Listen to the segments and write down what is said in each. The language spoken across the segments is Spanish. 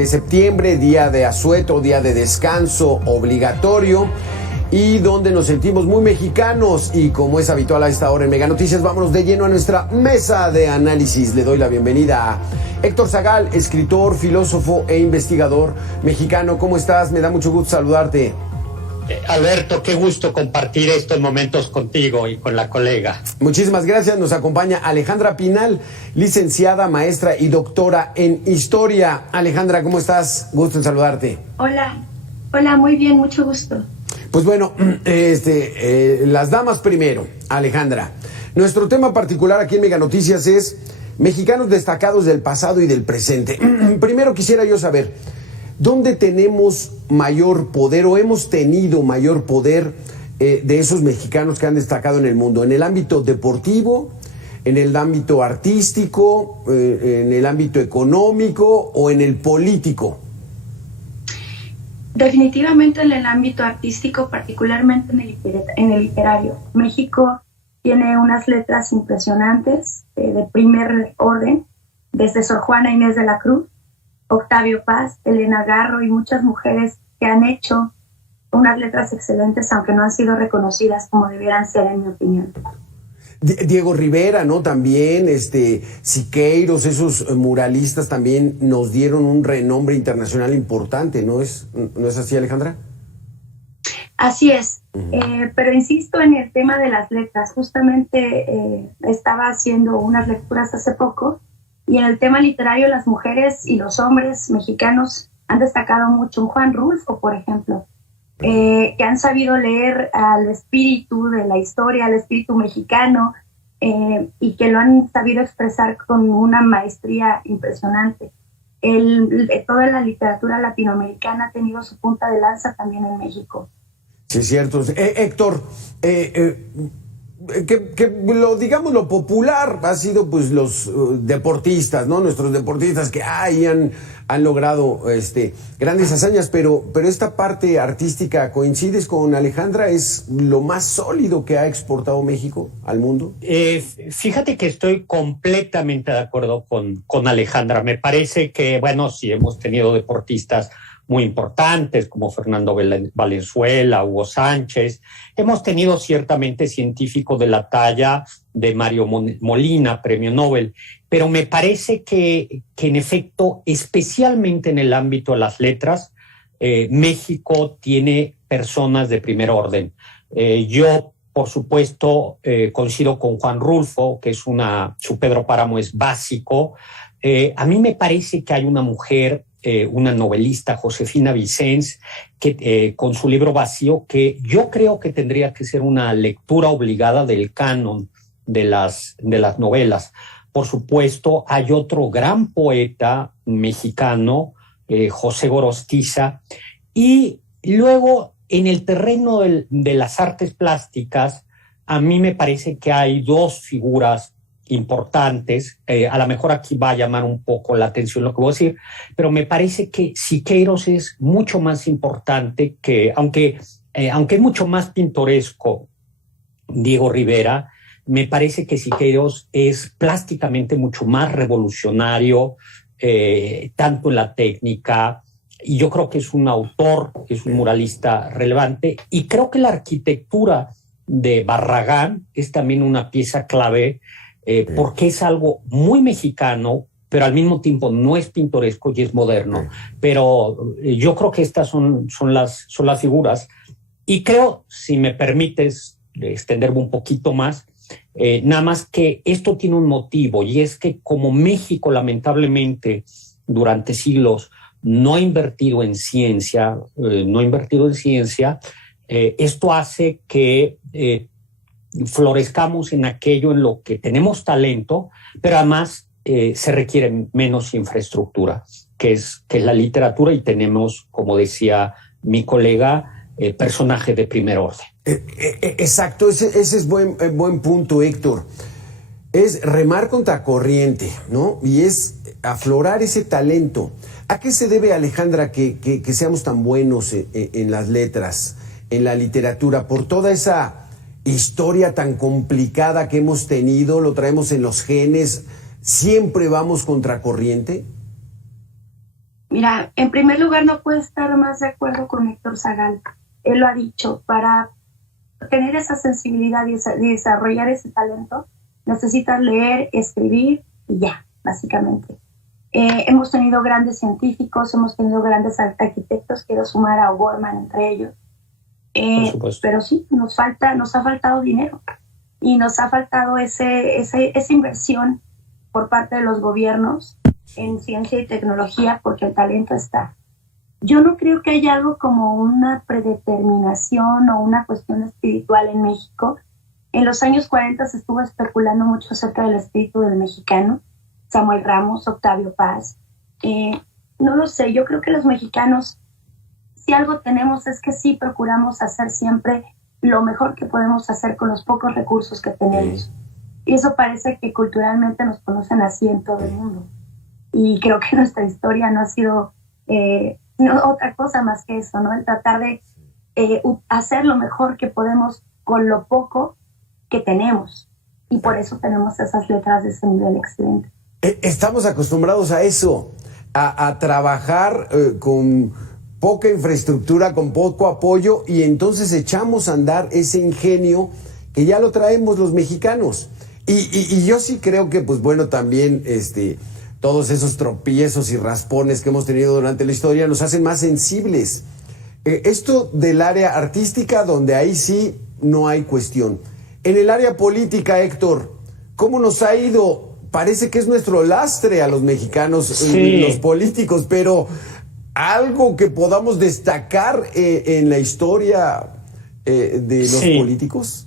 de septiembre, día de asueto, día de descanso obligatorio y donde nos sentimos muy mexicanos y como es habitual a esta hora en Mega Noticias, vámonos de lleno a nuestra mesa de análisis. Le doy la bienvenida a Héctor Zagal, escritor, filósofo e investigador mexicano. ¿Cómo estás? Me da mucho gusto saludarte. Alberto, qué gusto compartir estos momentos contigo y con la colega. Muchísimas gracias. Nos acompaña Alejandra Pinal, licenciada, maestra y doctora en Historia. Alejandra, ¿cómo estás? Gusto en saludarte. Hola, muy bien, mucho gusto. Pues bueno, las damas primero, Alejandra. Nuestro tema particular aquí en Mega Noticias es mexicanos destacados del pasado y del presente. Primero quisiera yo saber, ¿dónde tenemos mayor poder o hemos tenido mayor poder de esos mexicanos que han destacado en el mundo? ¿En el ámbito deportivo, en el ámbito artístico, en el ámbito económico o en el político? Definitivamente en el ámbito artístico, particularmente en el literario. México tiene unas letras impresionantes de primer orden, desde Sor Juana Inés de la Cruz, Octavio Paz, Elena Garro y muchas mujeres que han hecho unas letras excelentes, aunque no han sido reconocidas como debieran ser, en mi opinión. Diego Rivera, ¿no? También, Siqueiros, esos muralistas también nos dieron un renombre internacional importante, ¿no es así, Alejandra? Así es, pero insisto en el tema de las letras. Justamente estaba haciendo unas lecturas hace poco y en el tema literario las mujeres y los hombres mexicanos han destacado mucho. Juan Rulfo, por ejemplo, que han sabido leer al espíritu de la historia, al espíritu mexicano, y que lo han sabido expresar con una maestría impresionante. Toda la literatura latinoamericana ha tenido su punta de lanza también en México. Sí, es cierto. Héctor, digamos lo popular ha sido pues los deportistas, ¿no? Nuestros deportistas que han logrado grandes hazañas, pero esta parte artística, ¿coincides con Alejandra? ¿Es lo más sólido que ha exportado México al mundo? Fíjate que estoy completamente de acuerdo con Alejandra. Me parece que, bueno, sí hemos tenido deportistas muy importantes como Fernando Valenzuela, Hugo Sánchez. Hemos tenido ciertamente científicos de la talla de Mario Molina, premio Nobel, pero me parece que en efecto, especialmente en el ámbito de las letras, México tiene personas de primer orden. Yo, por supuesto, coincido con Juan Rulfo, que su Pedro Páramo es básico. A mí me parece que hay una mujer, una novelista, Josefina Vicens, que con su libro Vacío, que yo creo que tendría que ser una lectura obligada del canon de las novelas. Por supuesto, hay otro gran poeta mexicano, José Gorostiza, y luego en el terreno de las artes plásticas, a mí me parece que hay dos figuras importantes. A lo mejor aquí va a llamar un poco la atención lo que voy a decir, pero me parece que Siqueiros es mucho más importante que, aunque es mucho más pintoresco Diego Rivera, me parece que Siqueiros es plásticamente mucho más revolucionario, tanto en la técnica, y yo creo que es un autor, es un muralista relevante, y creo que la arquitectura de Barragán es también una pieza clave, porque es algo muy mexicano, pero al mismo tiempo no es pintoresco y es moderno. Pero yo creo que estas son las figuras. Y creo, si me permites extenderme un poquito más, nada más que esto tiene un motivo, y es que como México lamentablemente durante siglos no ha invertido en ciencia, esto hace que florezcamos en aquello en lo que tenemos talento, pero además se requiere menos infraestructura, que es la literatura, y tenemos, como decía mi colega, personajes de primer orden. Exacto, ese es buen punto, Héctor. Es remar contra corriente, ¿no? Y es aflorar ese talento. ¿A qué se debe, Alejandra, que seamos tan buenos en las letras, en la literatura? ¿Por toda esa historia tan complicada que hemos tenido? ¿Lo traemos en los genes? ¿Siempre vamos contra corriente? Mira, en primer lugar no puedo estar más de acuerdo con Héctor Zagal. Él lo ha dicho, para tener esa sensibilidad y desarrollar ese talento, necesitas leer, escribir y ya, básicamente. Hemos tenido grandes científicos, hemos tenido grandes arquitectos, quiero sumar a O'Gorman entre ellos. Pero sí, nos ha faltado dinero y nos ha faltado esa inversión por parte de los gobiernos en ciencia y tecnología, porque el talento está. Yo no creo que haya algo como una predeterminación o una cuestión espiritual en México. En los años 40 se estuvo especulando mucho acerca del espíritu del mexicano, Samuel Ramos, Octavio Paz. No lo sé, yo creo que los mexicanos, si algo tenemos es que sí procuramos hacer siempre lo mejor que podemos hacer con los pocos recursos que tenemos. Y eso parece que culturalmente nos conocen así en todo el mundo. Y creo que nuestra historia no ha sido otra cosa más que eso, ¿no? El tratar de hacer lo mejor que podemos con lo poco que tenemos. Y por eso tenemos esas letras de ese nivel excelente. Estamos acostumbrados a eso, a trabajar con poca infraestructura, con poco apoyo, y entonces echamos a andar ese ingenio que ya lo traemos los mexicanos. Y yo sí creo que, pues bueno, también todos esos tropiezos y raspones que hemos tenido durante la historia nos hacen más sensibles. Esto del área artística, donde ahí sí no hay cuestión. En el área política, Héctor, ¿cómo nos ha ido? Parece que es nuestro lastre a los mexicanos, sí, los políticos, pero algo que podamos destacar en la historia de los políticos.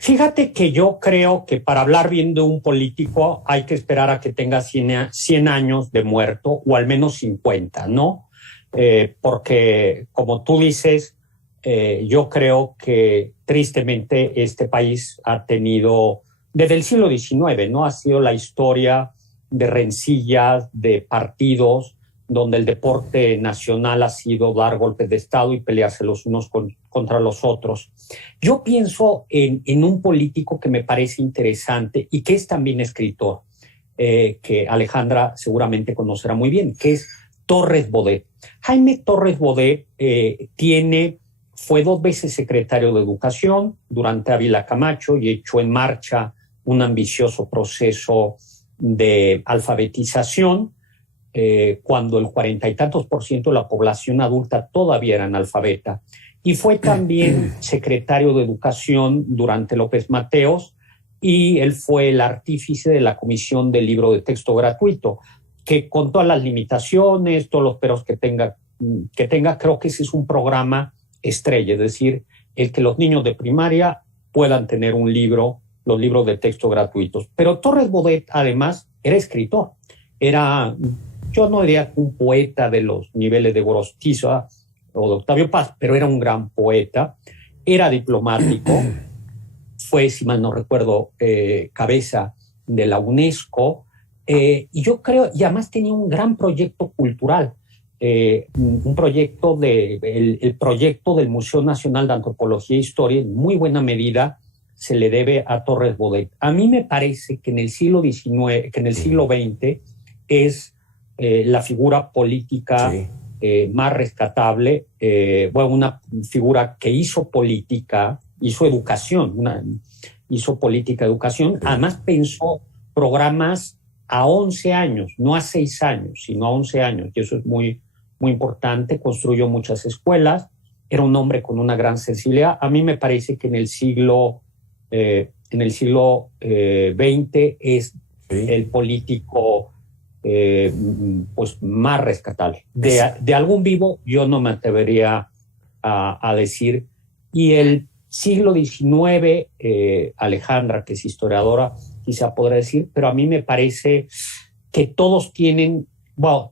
Fíjate que yo creo que para hablar bien de un político hay que esperar a que tenga 100 años de muerto, o al menos 50, ¿no? Porque, como tú dices, yo creo que tristemente este país ha tenido, desde el siglo XIX, ¿no? Ha sido la historia de rencillas, de partidos, donde el deporte nacional ha sido dar golpes de Estado y pelearse los unos contra los otros. Yo pienso en un político que me parece interesante y que es también escritor, que Alejandra seguramente conocerá muy bien, que es Torres Bodet. Jaime Torres Bodet fue 2 veces secretario de Educación durante Ávila Camacho y echó en marcha un ambicioso proceso de alfabetización, cuando el 40 y tantos % de la población adulta todavía era analfabeta. Y fue también secretario de Educación durante López Mateos, y él fue el artífice de la Comisión del Libro de Texto Gratuito, que con todas las limitaciones, todos los peros que tenga, creo que ese es un programa estrella, es decir, el que los niños de primaria puedan tener un libro, los libros de texto gratuitos. Pero Torres Bodet, además, era escritor. Yo no diría un poeta de los niveles de Gorostiza o de Octavio Paz, pero era un gran poeta, era diplomático, fue, si mal no recuerdo, cabeza de la UNESCO, y yo creo, y además tenía un gran proyecto cultural, un proyecto el proyecto del Museo Nacional de Antropología e Historia, en muy buena medida se le debe a Torres Bodet. A mí me parece que en el siglo XIX, que en el siglo XX es la figura política más rescatable, una figura que hizo política, hizo educación, hizo política, educación, además pensó programas a 11 años, no a 6 años, sino a 11 años, y eso es muy, muy importante. Construyó muchas escuelas, era un hombre con una gran sensibilidad. A mí me parece que en el siglo XX es el político pues más rescatable. De algún vivo yo no me atrevería a decir. Y el siglo XIX, Alejandra, que es historiadora, quizá podrá decir, pero a mí me parece que todos tienen,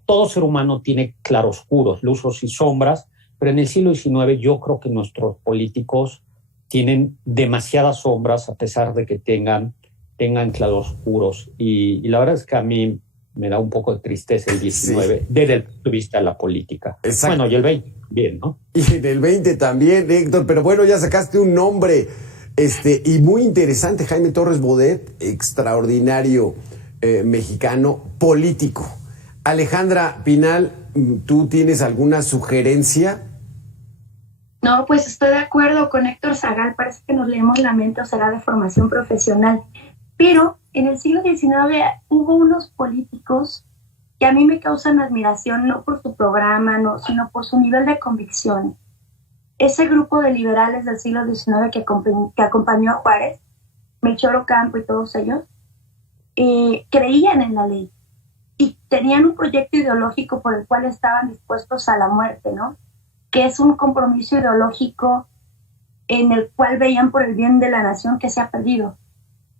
todo ser humano tiene claroscuros, luzos y sombras, pero en el siglo XIX yo creo que nuestros políticos tienen demasiadas sombras a pesar de que tengan claroscuros. Y la verdad es que a mí me da un poco de tristeza el 19 desde el punto de vista de la política. Exacto. Bueno, y el 20 también, ¿no? Y en el 20 también, Héctor, pero bueno, ya sacaste un nombre y muy interesante, Jaime Torres Bodet, extraordinario mexicano político. Alejandra Pinal, ¿tú tienes alguna sugerencia? No, pues estoy de acuerdo con Héctor Zagal, parece que nos leemos la mente o será de formación profesional. Pero en el siglo XIX hubo unos políticos que a mí me causan admiración, no por su programa, no, sino por su nivel de convicción. Ese grupo de liberales del siglo XIX que acompañó a Juárez, Melchor Ocampo y todos ellos, creían en la ley y tenían un proyecto ideológico por el cual estaban dispuestos a la muerte, ¿no? Que es un compromiso ideológico en el cual veían por el bien de la nación que se ha perdido.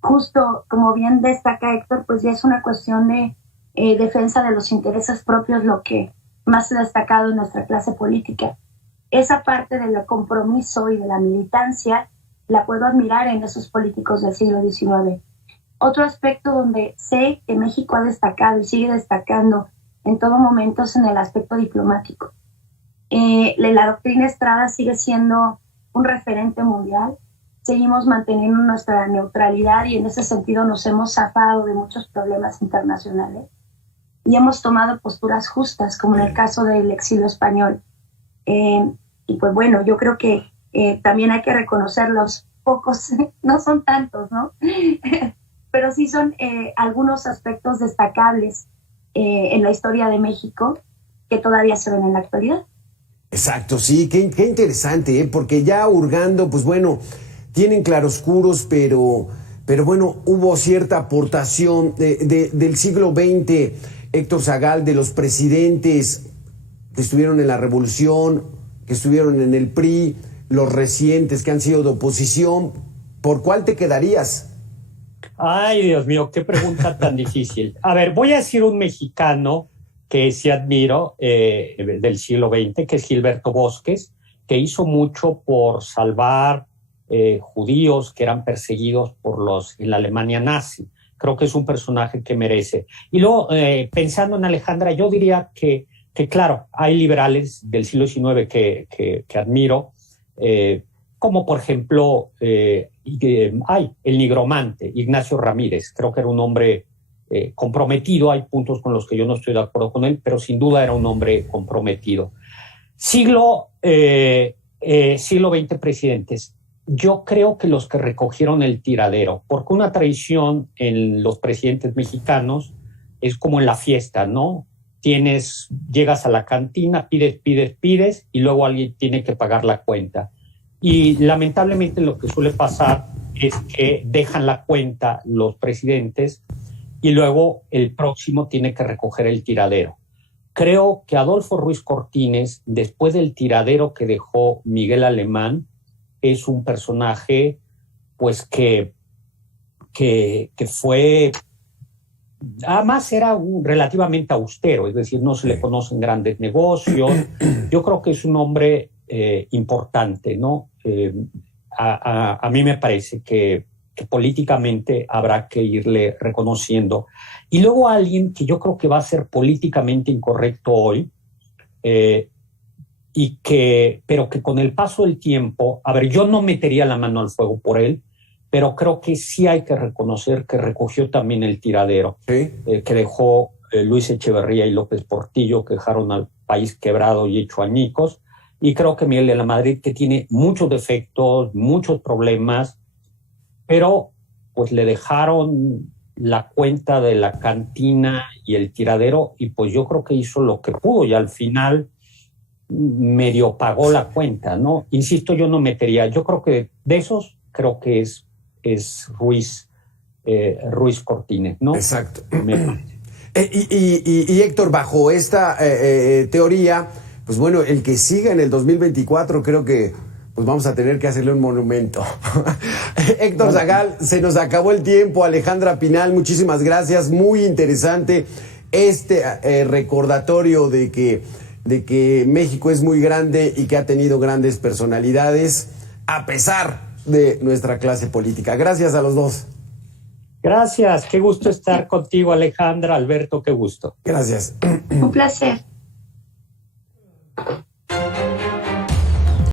Justo como bien destaca Héctor, pues ya es una cuestión de defensa de los intereses propios lo que más se ha destacado en nuestra clase política. Esa parte del compromiso y de la militancia la puedo admirar en esos políticos del siglo XIX. Otro aspecto donde sé que México ha destacado y sigue destacando en todo momento es en el aspecto diplomático. La doctrina Estrada sigue siendo un referente mundial. Seguimos manteniendo nuestra neutralidad y en ese sentido nos hemos zafado de muchos problemas internacionales y hemos tomado posturas justas, como en el caso del exilio español. Y pues bueno, yo creo que también hay que reconocer los pocos, no son tantos, ¿no? Pero sí son algunos aspectos destacables en la historia de México que todavía se ven en la actualidad. Exacto, sí, qué interesante, porque ya hurgando, pues bueno, tienen claroscuros, pero bueno, hubo cierta aportación del siglo XX, Héctor Zagal, de los presidentes que estuvieron en la Revolución, que estuvieron en el PRI, los recientes que han sido de oposición. ¿Por cuál te quedarías? Ay, Dios mío, qué pregunta tan difícil. A ver, voy a decir un mexicano que sí admiro del siglo XX, que es Gilberto Bosques, que hizo mucho por salvar judíos que eran perseguidos en la Alemania nazi. Creo que es un personaje que merece. Y luego, pensando en Alejandra, yo diría que claro, hay liberales del siglo XIX que admiro, como por ejemplo, el nigromante, Ignacio Ramírez. Creo que era un hombre comprometido. Hay puntos con los que yo no estoy de acuerdo con él, pero sin duda era un hombre comprometido. Siglo XX presidentes. Yo creo que los que recogieron el tiradero, porque una tradición en los presidentes mexicanos es como en la fiesta, ¿no? Llegas a la cantina, pides, y luego alguien tiene que pagar la cuenta. Y lamentablemente lo que suele pasar es que dejan la cuenta los presidentes y luego el próximo tiene que recoger el tiradero. Creo que Adolfo Ruiz Cortines, después del tiradero que dejó Miguel Alemán, es un personaje pues que fue... Además era relativamente austero, es decir, no se le conocen grandes negocios. Yo creo que es un hombre importante, ¿no? A mí me parece que políticamente habrá que irle reconociendo. Y luego alguien que yo creo que va a ser políticamente incorrecto hoy, pero que con el paso del tiempo, a ver, yo no metería la mano al fuego por él, pero creo que sí hay que reconocer que recogió también el tiradero, ¿sí? Que dejó Luis Echeverría y López Portillo, que dejaron al país quebrado y hecho añicos. Y creo que Miguel de la Madrid, que tiene muchos defectos, muchos problemas, pero pues le dejaron la cuenta de la cantina y el tiradero, y pues yo creo que hizo lo que pudo, y al final medio pagó la cuenta, ¿no? Insisto, yo no metería, yo creo que de esos, creo que es Ruiz Cortines, ¿no? Exacto. Y Héctor, bajo esta teoría, pues bueno, el que siga en el 2024, creo que pues vamos a tener que hacerle un monumento. Héctor Zagal, se nos acabó el tiempo. Alejandra Pinal, muchísimas gracias. Muy interesante este recordatorio de que México es muy grande y que ha tenido grandes personalidades, a pesar de nuestra clase política. Gracias a los dos. Gracias, qué gusto estar contigo, Alejandra. Alberto, qué gusto. Gracias. Un placer.